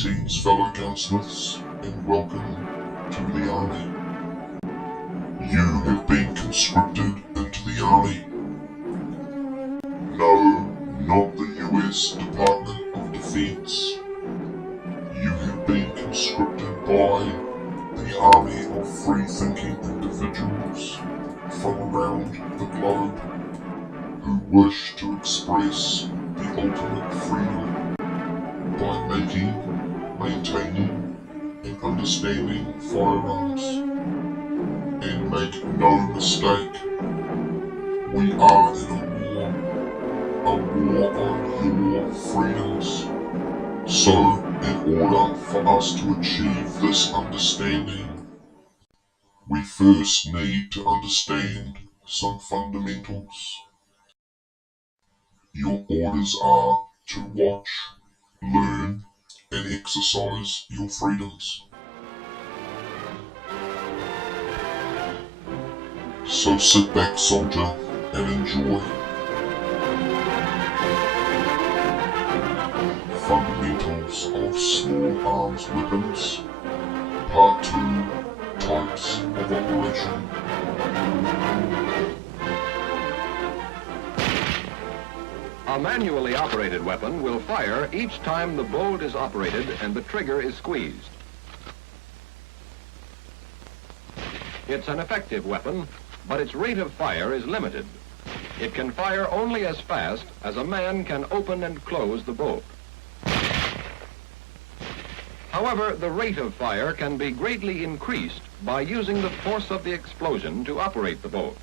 Greetings, fellow gunsmiths, and welcome to the army. You have been conscripted into the army. No, not the US Department of Defense. You have been conscripted by the army of free-thinking individuals from around the globe who wish to express the ultimate freedom by making, maintaining, and understanding firearms. And make no mistake, we are in a war on your freedoms. So, in order for us to achieve this understanding, we first need to understand some fundamentals. Your orders are to watch, learn, and exercise your freedoms. So sit back, soldier, and enjoy. Fundamentals of Small Arms Weapons, Part 2, Types of Operation. A manually operated weapon will fire each time the bolt is operated and the trigger is squeezed. It's an effective weapon, but its rate of fire is limited. It can fire only as fast as a man can open and close the bolt. However, the rate of fire can be greatly increased by using the force of the explosion to operate the bolt.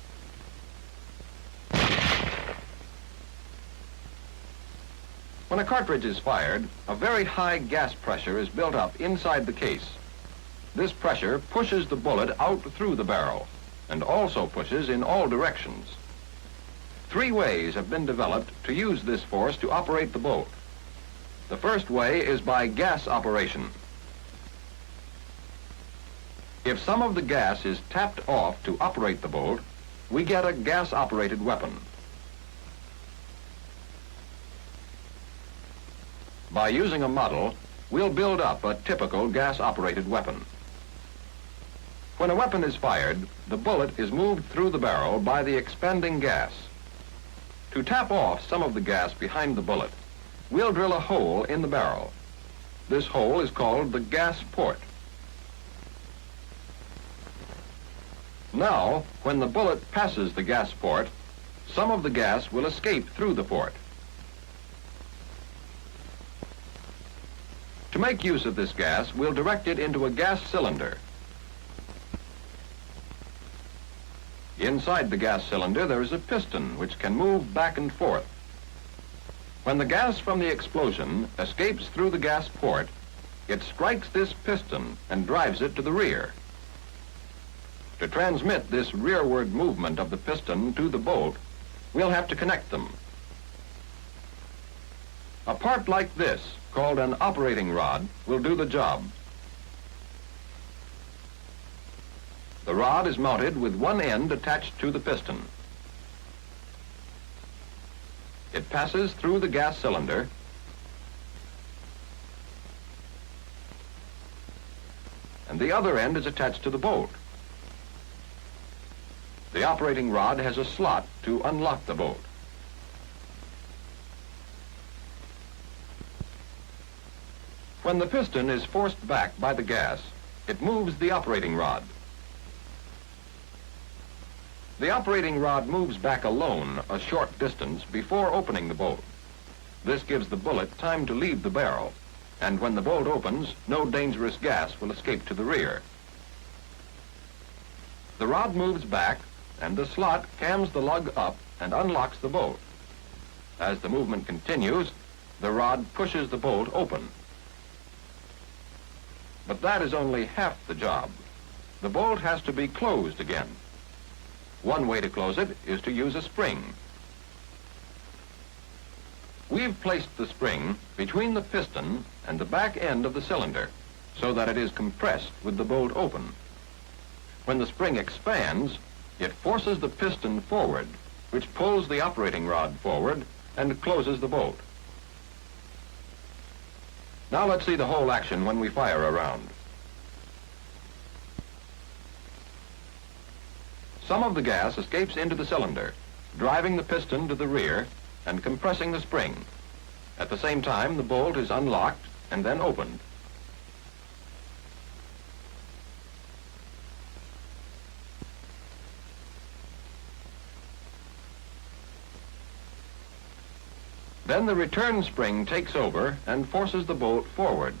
When a cartridge is fired, a very high gas pressure is built up inside the case. This pressure pushes the bullet out through the barrel and also pushes in all directions. 3 ways have been developed to use this force to operate the bolt. The first way is by gas operation. If some of the gas is tapped off to operate the bolt, we get a gas-operated weapon. By using a model, we'll build up a typical gas-operated weapon. When a weapon is fired, the bullet is moved through the barrel by the expanding gas. To tap off some of the gas behind the bullet, we'll drill a hole in the barrel. This hole is called the gas port. Now, when the bullet passes the gas port, some of the gas will escape through the port. To make use of this gas, we'll direct it into a gas cylinder. Inside the gas cylinder, there is a piston which can move back and forth. When the gas from the explosion escapes through the gas port, it strikes this piston and drives it to the rear. To transmit this rearward movement of the piston to the bolt, we'll have to connect them. A part like this, called an operating rod, will do the job. The rod is mounted with one end attached to the piston. It passes through the gas cylinder and the other end is attached to the bolt. The operating rod has a slot to unlock the bolt. When the piston is forced back by the gas, it moves the operating rod. The operating rod moves back alone a short distance before opening the bolt. This gives the bullet time to leave the barrel, and when the bolt opens, no dangerous gas will escape to the rear. The rod moves back, and the slot cams the lug up and unlocks the bolt. As the movement continues, the rod pushes the bolt open. But that is only half the job. The bolt has to be closed again. One way to close it is to use a spring. We've placed the spring between the piston and the back end of the cylinder so that it is compressed with the bolt open. When the spring expands, it forces the piston forward, which pulls the operating rod forward and closes the bolt. Now let's see the whole action when we fire a round. Some of the gas escapes into the cylinder, driving the piston to the rear and compressing the spring. At the same time, the bolt is unlocked and then opened. Then the return spring takes over and forces the bolt forward.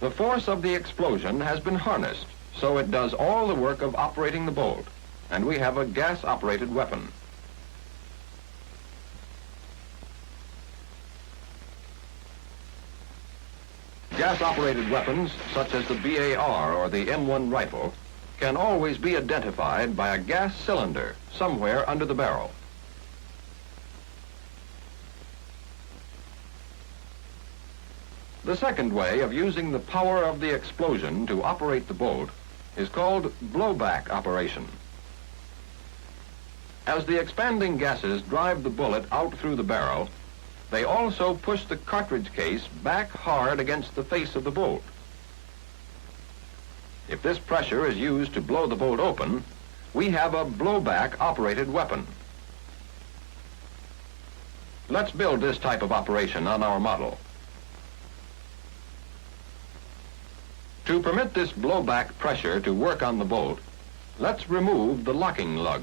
The force of the explosion has been harnessed, so it does all the work of operating the bolt, and we have a gas-operated weapon. Gas-operated weapons, such as the BAR or the M1 rifle, can always be identified by a gas cylinder somewhere under the barrel. The second way of using the power of the explosion to operate the bolt is called blowback operation. As the expanding gases drive the bullet out through the barrel, they also push the cartridge case back hard against the face of the bolt. If this pressure is used to blow the bolt open, we have a blowback operated weapon. Let's build this type of operation on our model. To permit this blowback pressure to work on the bolt, let's remove the locking lug.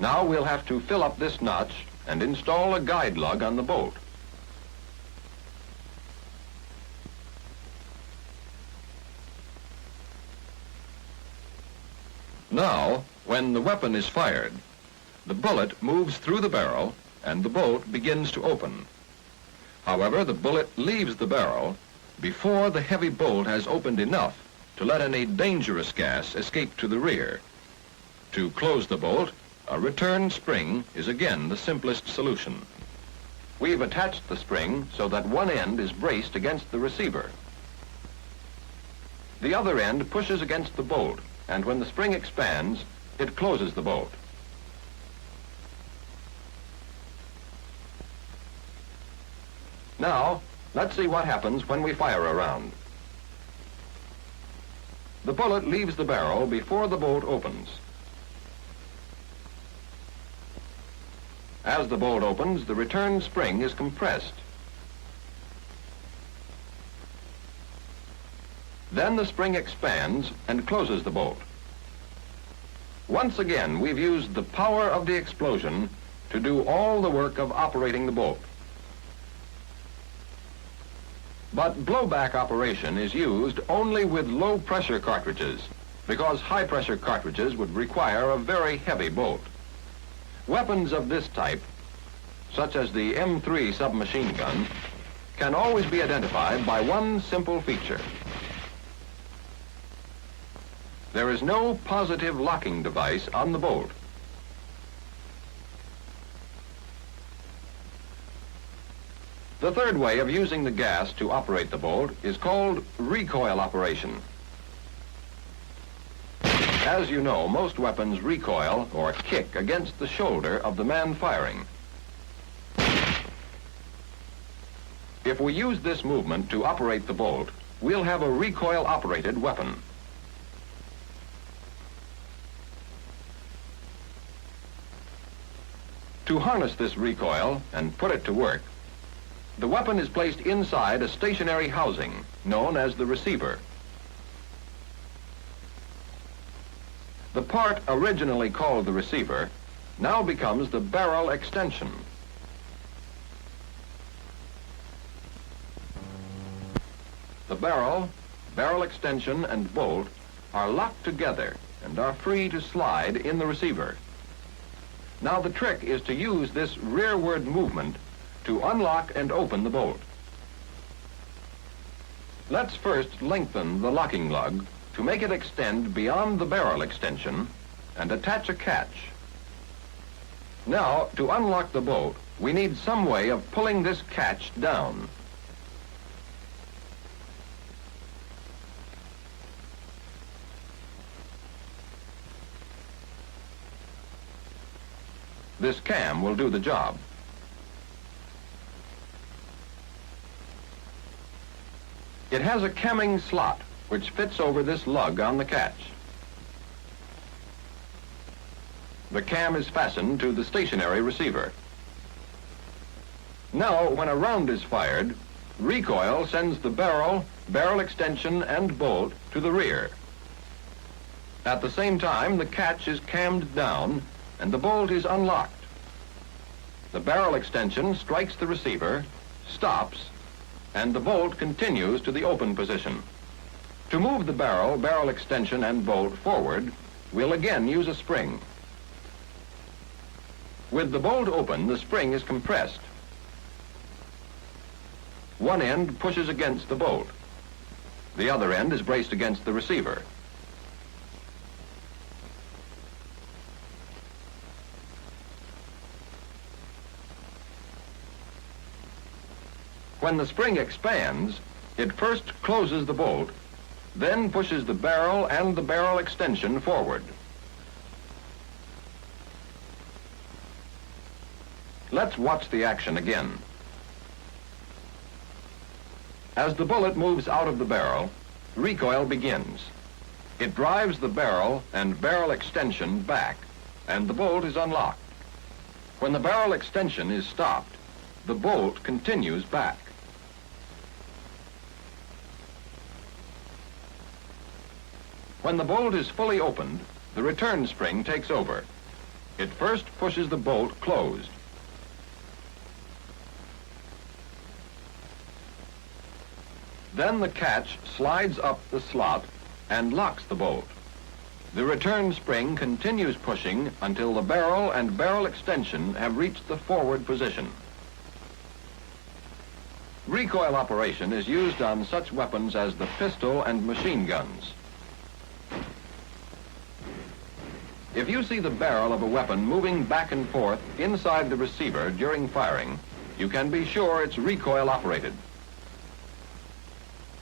Now we'll have to fill up this notch and install a guide lug on the bolt. Now, when the weapon is fired, the bullet moves through the barrel and the bolt begins to open. However, the bullet leaves the barrel before the heavy bolt has opened enough to let any dangerous gas escape to the rear. To close the bolt, a return spring is again the simplest solution. We've attached the spring so that one end is braced against the receiver. The other end pushes against the bolt, and when the spring expands, it closes the bolt. Now, let's see what happens when we fire a round. The bullet leaves the barrel before the bolt opens. As the bolt opens, the return spring is compressed. Then the spring expands and closes the bolt. Once again, we've used the power of the explosion to do all the work of operating the bolt. But blowback operation is used only with low-pressure cartridges, because high-pressure cartridges would require a very heavy bolt. Weapons of this type, such as the M3 submachine gun, can always be identified by one simple feature. There is no positive locking device on the bolt. The third way of using the gas to operate the bolt is called recoil operation. As you know, most weapons recoil or kick against the shoulder of the man firing. If we use this movement to operate the bolt, we'll have a recoil-operated weapon. To harness this recoil and put it to work, the weapon is placed inside a stationary housing known as the receiver. The part originally called the receiver now becomes the barrel extension. The barrel, barrel extension, and bolt are locked together and are free to slide in the receiver. Now the trick is to use this rearward movement to unlock and open the bolt. Let's first lengthen the locking lug to make it extend beyond the barrel extension and attach a catch. Now, to unlock the bolt, we need some way of pulling this catch down. This cam will do the job. It has a camming slot which fits over this lug on the catch. The cam is fastened to the stationary receiver. Now, when a round is fired, recoil sends the barrel, barrel extension, and bolt to the rear. At the same time, the catch is cammed down and the bolt is unlocked. The barrel extension strikes the receiver, stops, and the bolt continues to the open position. To move the barrel, barrel extension, and bolt forward, we'll again use a spring. With the bolt open, the spring is compressed. One end pushes against the bolt. The other end is braced against the receiver. When the spring expands, it first closes the bolt, then pushes the barrel and the barrel extension forward. Let's watch the action again. As the bullet moves out of the barrel, recoil begins. It drives the barrel and barrel extension back, and the bolt is unlocked. When the barrel extension is stopped, the bolt continues back. When the bolt is fully opened, the return spring takes over. It first pushes the bolt closed. Then the catch slides up the slot and locks the bolt. The return spring continues pushing until the barrel and barrel extension have reached the forward position. Recoil operation is used on such weapons as the pistol and machine guns. If you see the barrel of a weapon moving back and forth inside the receiver during firing, you can be sure it's recoil operated.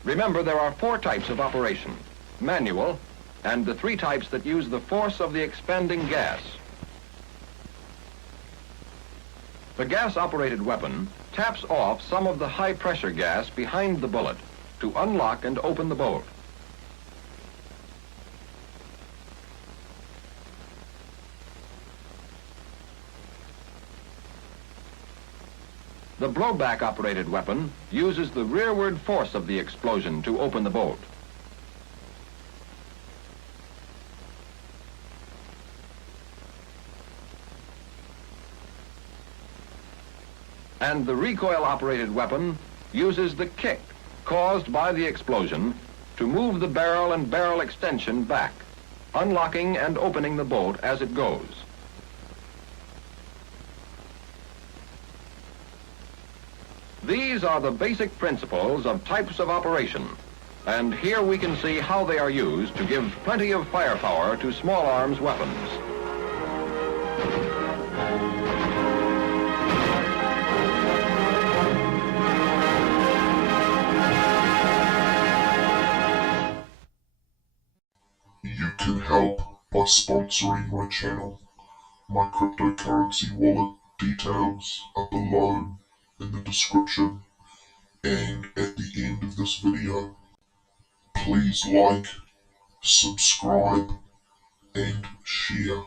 Remember, there are 4 types of operation: manual, and the 3 types that use the force of the expanding gas. The gas-operated weapon taps off some of the high-pressure gas behind the bullet to unlock and open the bolt. The blowback-operated weapon uses the rearward force of the explosion to open the bolt. And the recoil-operated weapon uses the kick caused by the explosion to move the barrel and barrel extension back, unlocking and opening the bolt as it goes. These are the basic principles of types of operation, and here we can see how they are used to give plenty of firepower to small arms weapons. You can help by sponsoring my channel. My cryptocurrency wallet details are below in the description and at the end of this video. Please like, subscribe, and share.